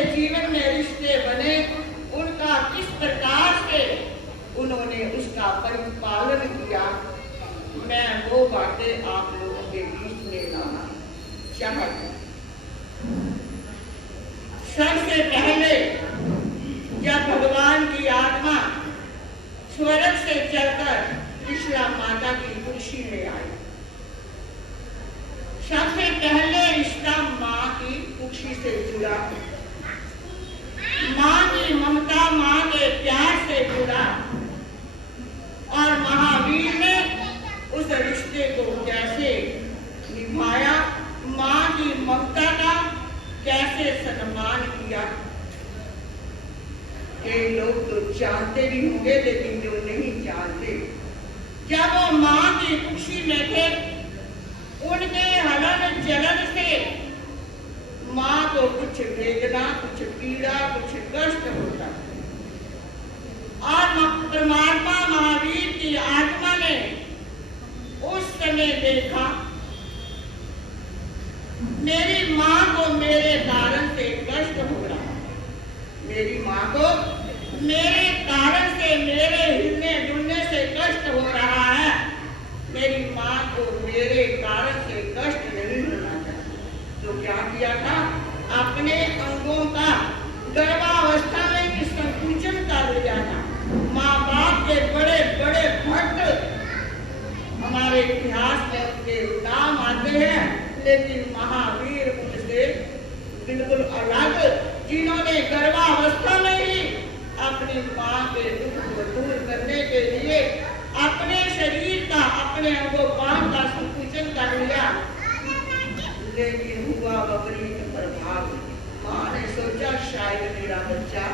उनके जीवन में रिश्ते बने, उनका किस प्रकार से उन्होंने उसका परिपालन किया, मैं वो बातें आप लोगों के बीच में लाना चाहती हूँ। सबसे पहले जब भगवान की आत्मा स्वर्ग से चलकर त्रिशला माता की कुर्सी में आई, सबसे पहले रिश्ता माँ की कुर्सी से जुड़ा, माँ की ममता, माँ के प्यार से जुड़ा, और महावीर ने उस रिश्ते को कैसे निभाया, माँ की ममता का कैसे सम्मान किया। कई लोग तो जानते भी होंगे, लेकिन जो नहीं जानते, जब वो माँ की कुर्सी में थे, उनके हलन जलन से माँ को कुछ वेदना, कुछ पीड़ा, कुछ कष्ट होता, और परमात्मा महावीर की आत्मा ने उस समय देखा, मेरी माँ को मेरे कारण से कष्ट हो रहा, मेरी माँ को मेरे कारण से, मेरे हिलने डुलने से कष्ट हो रहा है, मेरी माँ को मेरे कारण से कष्ट नहीं होना चाहिए। तो क्या किया था, अपने अंगों का गर्भावस्था में ही संकुचन कर लिया था। माँ बाप के बड़े बड़े भक्त हमारे इतिहास में उनके नाम आते हैं, लेकिन महावीर उनसे बिल्कुल अलग, जिन्होंने गर्भावस्था में ही अपनी माँ के दुख को दूर करने के लिए अपने शरीर का, अपने अंगों का संकुचन कर लिया, लेकिन हुआ विपरीत प्रभाव। माँ ने सोचा शायद मेरा बच्चा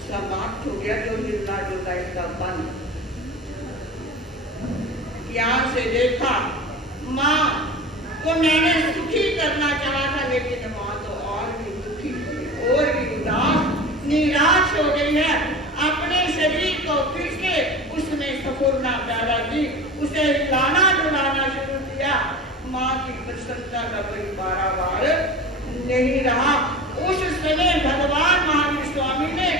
समाप्त हो गया, जो मिलना जुलना इसका बंद। ध्यान से देखा, माँ को मैंने सुखी करना चाहा था, लेकिन माँ तो और भी दुखी, और भी उदास, निराश हो गई है। अपने शरीर को फिर से उसने सफुरना पैदा की, उसे हिलाना डुलाना शुरू किया। माँ की प्रसन्नता का कोई पारावार नहीं रहा। उस समय भगवान महावीर स्वामी ने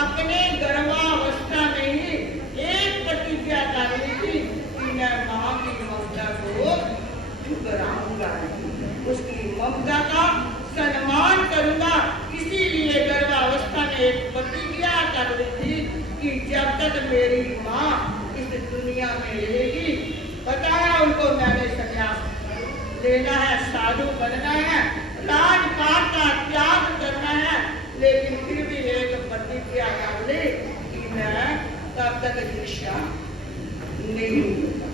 अपने गर्भावस्था में ही एक प्रतिज्ञा कर ली थी कि मैं माँ की ममता को ठुकराऊंगा, उसकी ममता का सम्मान करूंगा। इसीलिए गर्भावस्था में एक प्रतिज्ञा कर ली थी कि जब तक मेरी माँ इस दुनिया में रहेगी, बताया उनको मैंने संन्यास लेना है, साधु बनना है, राजपाट का त्याग करना है, लेकिन फिर भी एक प्रतिज्ञा कर ली कि मैं तब तक दीक्षा नहीं दूंगा।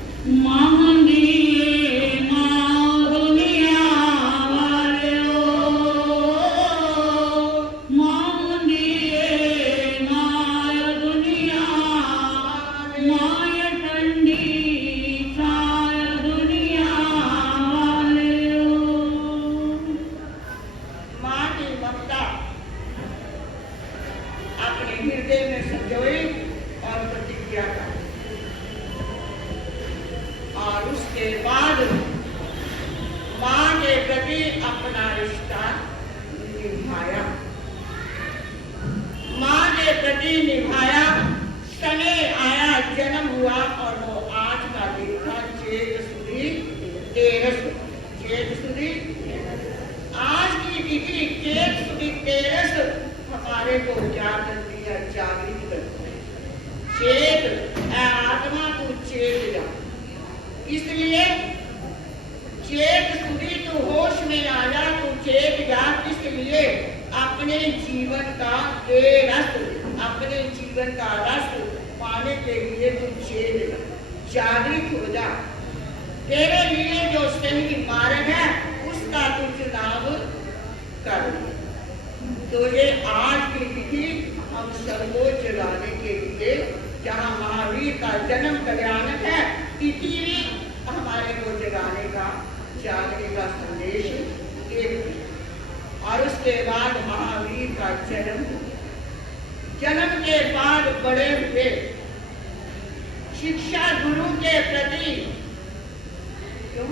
निभाया। समय आया, जन्म हुआ, और वो आज का दिन था, चेत सुदी 13। चेत सुदी आज की तिथि चेत सुदी 13 हमारे को क्या करती है, जागृत करती है। चेत आत्मा को चेत जा, इसलिए चेत सुदी तू होश में आ जा, तू चेत जा। इसलिए अपने जीवन का रस, अपने जीवन का रस पाने के लिए तू चेत जा, जागृत हो जा। तेरे लिए जो सही मार्ग है उसका तू चुनाव कर। तो ये आज की तिथि हम सबको जगाने के लिए, जहाँ महावीर का जन्म कल्याणक है, तिथि भी हमारे को जगाने का, जागने का संदेश देती है। और उसके बाद महावीर का जन्म, जन्म के बाद बड़े हुए, शिक्षा गुरु के प्रति, क्यों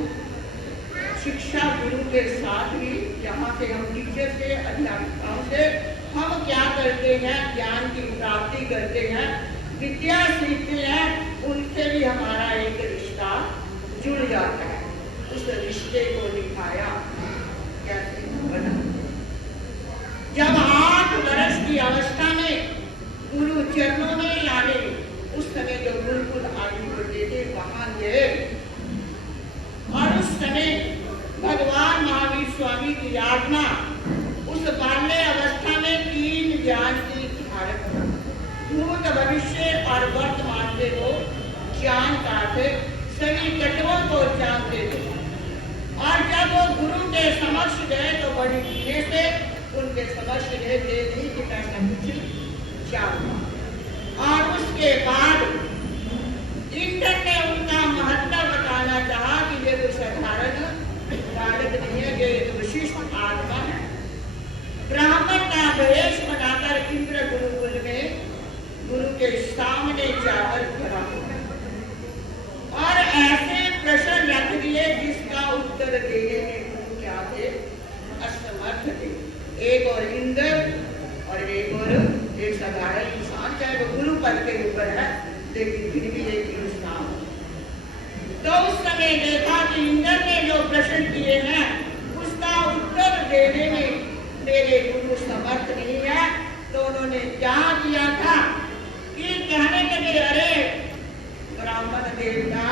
शिक्षा गुरु के साथ ही यहाँ से हम टीचर से, अध्यापिकाओं से हम क्या करते हैं, ज्ञान की प्राप्ति करते हैं, विद्या सीखते हैं, उनसे भी हमारा एक रिश्ता जुड़ जाता है। उस रिश्ते को निभाया कैसे बना। जब 8 वर्ष की अवस्था में गुरु चरणों में लाने, उस समय जो गुरुकुल आदि होते थे वहां गए, और उस समय भगवान महावीर स्वामी की आज्ञा, उस बाल्य अवस्था में 3 ज्ञान की धारक, भूत भविष्य और वर्तमान के वो जानता थे, सभी तत्वों को जानते थे। और जब वो गुरु के समक्ष गए तो बड़ी धीरे से उनके समक्ष गए थे, नहीं कि मैं सब कुछ जानता। और उसके बाद इंद्र ने उनका महत्व बताना चाहा कि ये तो साधारण बालक नहीं है, ये एक विशिष्ट आत्मा है। ब्राह्मण का वेश बनाकर इंद्र गुरुकुल में गुरु के सामने जाकर खड़ा हो और ऐसे प्रश्न रख दिए जिसका उत्तर देने में गुरु क्या थे, असमर्थ थे। एक और इंद्र और एक साधारण इंसान, चाहे वो गुरु पद के ऊपर है लेकिन फिर भी एक इंसान। तो उस समय देखा कि इंद्र ने जो प्रश्न किए हैं उसका उत्तर देने में मेरे गुरु समर्थ नहीं है। तो उन्होंने क्या किया था कि कहने लगे, अरे ब्राह्मण देवता,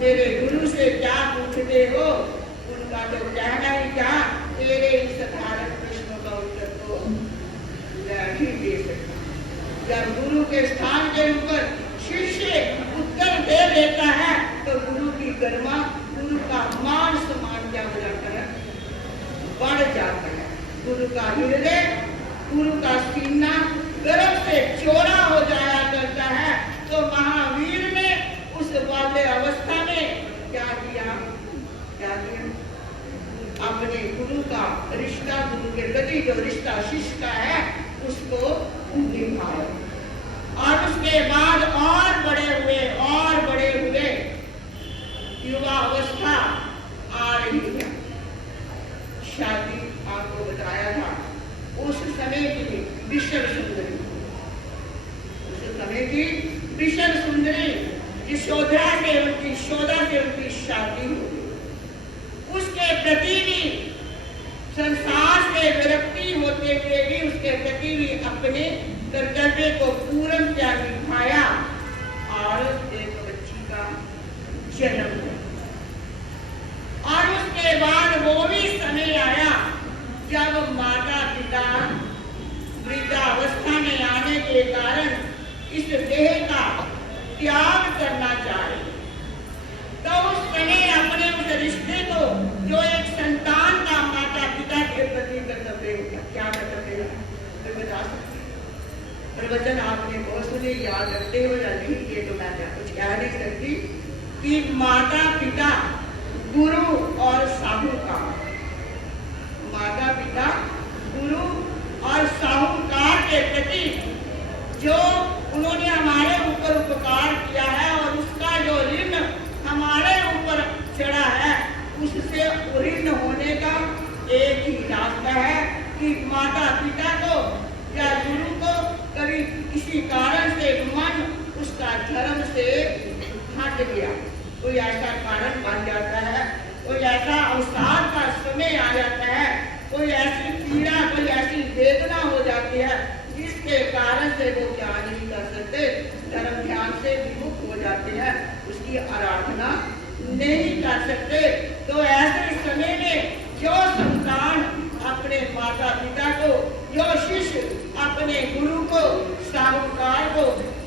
मेरे गुरु से क्या पूछते हो, उनका तो कहना ही था, तेरे इस साधारण प्रश्नों का उत्तर तो नहीं दे सकता। जब गुरु के स्थान के ऊपर शिष्य उत्तर दे देता है तो गुरु की गरिमा, गुरु का मान सम्मान क्या हो जाता है, बढ़ जाता है। गुरु का हृदय, गुरु का सीना गर्व से चौड़ा हो जाया करता है। तो महावीर ने उस बाल्य अवस्था में क्या किया, अपने गुरु का रिश्ता, गुरु के प्रति जो रिश्ता शिष्य का है उसको निभाया। और उसके बाद और बड़े हुए युवा अवस्था आ रही है। शादी आपको बताया था, उस समय की विशल सुंदरी, यशोदा से उनकी शादी हुई। उसके प्रति भी संसार से विरक्ति होते हुए भी उसके प्रति भी अपने कर्तव्य को पूर्ण क्या निभाया और एक बच्ची का जन्म हुआ। और उसके बाद वो भी समय आया जब माता पिता वृद्धावस्था में आने के कारण इस देह का त्याग करना चाहे, तो उस समय अपने उस रिश्ते को जो एक संतान का माता पिता के प्रति कर्तव्य होता, क्या कर्तव्य है बता सकते। प्रवचन आपने बहुत सुने, याद रखते हो या नहीं किए तो मैं कुछ कह नहीं सकती कि माता पिता, गुरु और साहूकार, माता पिता, गुरु और साहूकार के प्रति जो उन्होंने हमारे ऊपर उपकार किया है और उसका जो ऋण हमारे ऊपर चढ़ा है, उससे ऋण होने का एक ही रास्ता है कि माता पिता को या गुरु को कभी किसी कारण से मन उसका धर्म से हट गया, कोई ऐसा कारण बन जाता है, कोई ऐसा अवसाद का समय आ जाता है, कोई ऐसी पीड़ा, कोई ऐसी वेदना हो जाती है जिसके कारण से वो क्या नहीं कर सकते, धर्म ध्यान से विमुख हो जाते हैं, उसकी आराधना नहीं कर सकते। तो ऐसे समय में जो संतान अपने माता पिता को, जो शिष्य अपने गुरु को, साहूकार को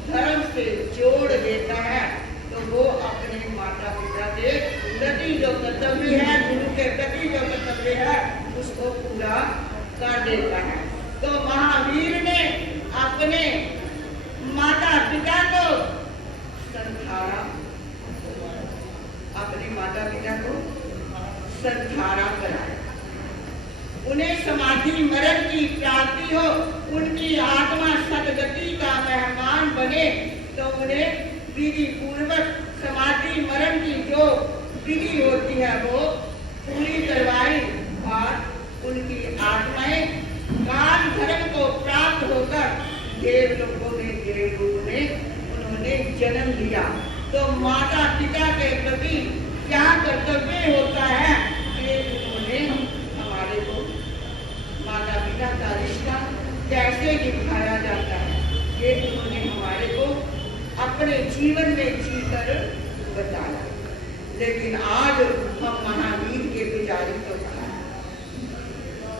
धर्म से जोड़ देता है, तो वो अपने माता पिता के प्रति जो कर्तव्य है, गुरु के प्रति जो कर्तव्य है, उसको पूरा कर देता है। तो महावीर ने अपने माता पिता को संधारा, अपने माता पिता को संधारा कराया, उन्हें समाधि मरण की प्राप्ति हो, उनकी आत्मा सदगति का मेहमान बने, तो उन्हें विधि पूर्वक समाधि मरण की जो विधि होती है वो पूरी करवाई और उनकी आत्माएं काल धर्म को प्राप्त होकर देव लोगों में देव रूप में उन्होंने जन्म लिया। तो माता पिता के प्रति क्या कर्तव्य होता है कि उन्होंने हमारे को माता पिता का रिश्ता कैसे निभाया जाता है ये उन्होंने हमारे को अपने जीवन में जीकर बताया। लेकिन आज हम महावीर के पुजारी तो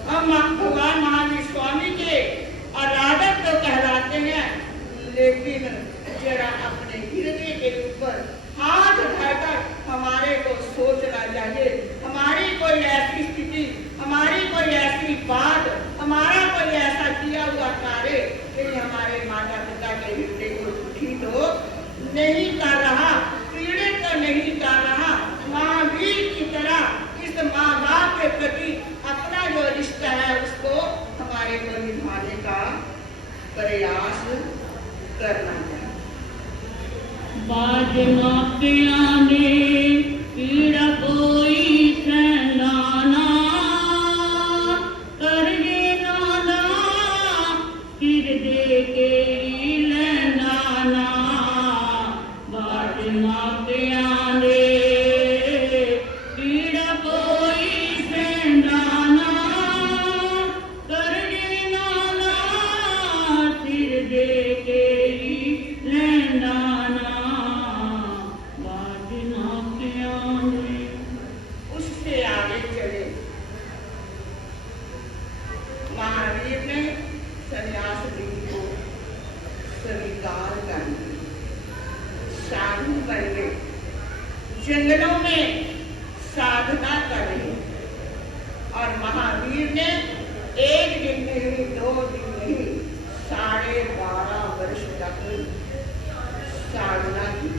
हम भगवान महावीर स्वामी के आराधक तो कहलाते हैं, लेकिन जरा अपने हृदय के ऊपर हाथ उठाकर हमारे को सोचना चाहिए। हमारी कोई ऐसी स्थिति, हमारी कोई ऐसी बात, हमारा कोई ऐसा किया हुआ कार्य कि हमारे माता पिता के हृदय को दुखी तो नहीं कर रहा, पीड़ित तो नहीं कर रहा। महावीर की तरह इस माँ बाप के प्रति अपना जो रिश्ता है उसको हमारे को निभाने का प्रयास करना चाहिए। बाज मापिया ने पीड़ा कोई सहनाना कर ये नाना फिर दे के लेनाना। बाज मापिया ने पीड़ा कोई सहनाना कर ये नाना फिर दे के लेनाना। उससे आगे चले महावीर ने संन्यास विधि को स्वीकार कर लिया, साधु बन गए, जंगलों में साधना कर रहे। और महावीर ने एक दिन नहीं, 2 दिन नहीं, 12.5 वर्ष तक साधना की।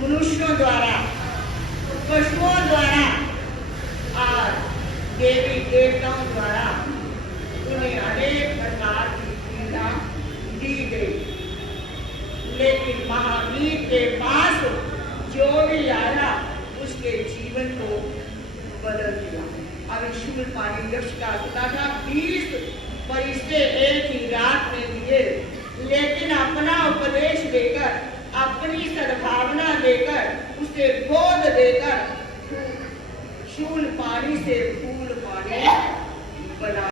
मनुष्यों द्वारा, पशुओं द्वारा और देवी देवताओं द्वारा उन्हें अनेक प्रकार की पीड़ा दी गई। लेकिन महावीर के पास जो भी आया उसके जीवन को बदल दिया। अब शूलपाणी यक्ष का पिता था, 20 परिश्ते एक ही रात में दिए, लेकिन अपना उपदेश देकर, अपनी सद्भावना देकर, उसे बोध देकर शूलपाणी से फूलपाणी बना